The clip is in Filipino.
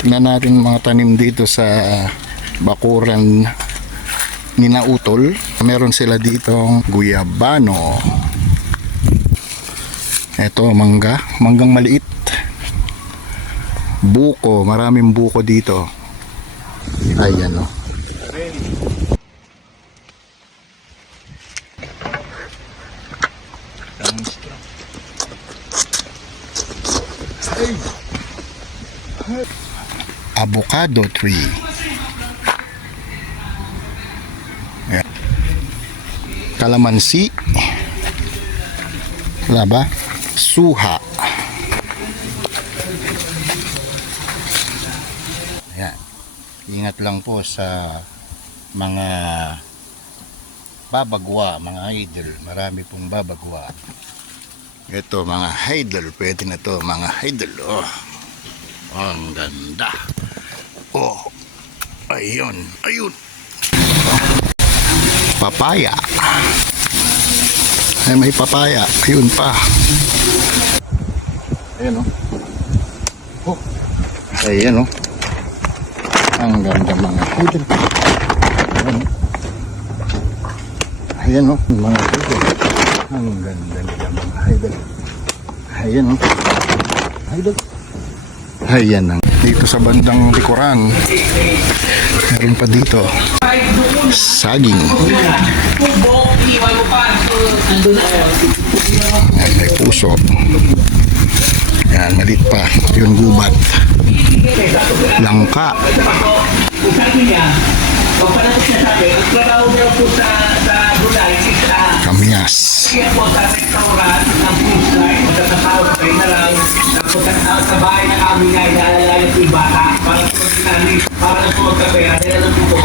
Tingnan natin mga tanim dito sa bakuran ni Nautol. Meron sila ditong guyabano. Ito, manggang maliit. Buko, maraming buko dito. Ayan o. Avocado tree. Ayan. Kalamansi. Wala ba? Suha. Ayan. Ingat lang po sa mga babagwa, mga idol. Marami pong babagwa. Ito mga idol, pwede na to mga idol. Oh, ang ganda. Oh, ayun, ayun. Papaya. Ay, may papaya. Ayun pa. Ayan o. Oh. Ayan o. Ang ganda mga idol. Ayan o. Mga idol. Ang ganda nila mga idol. Ayan o. Idol. Ayan ang. Dito sa bandang likuran. Meron pa dito. Saging. Ayan, may puso. Ayan, malit pa. Yung gubat. Langka. Kamyas. Sa bahay ng aming ay naalala yung bata para sa pagkakali para sa pagkakaya dahil alam ko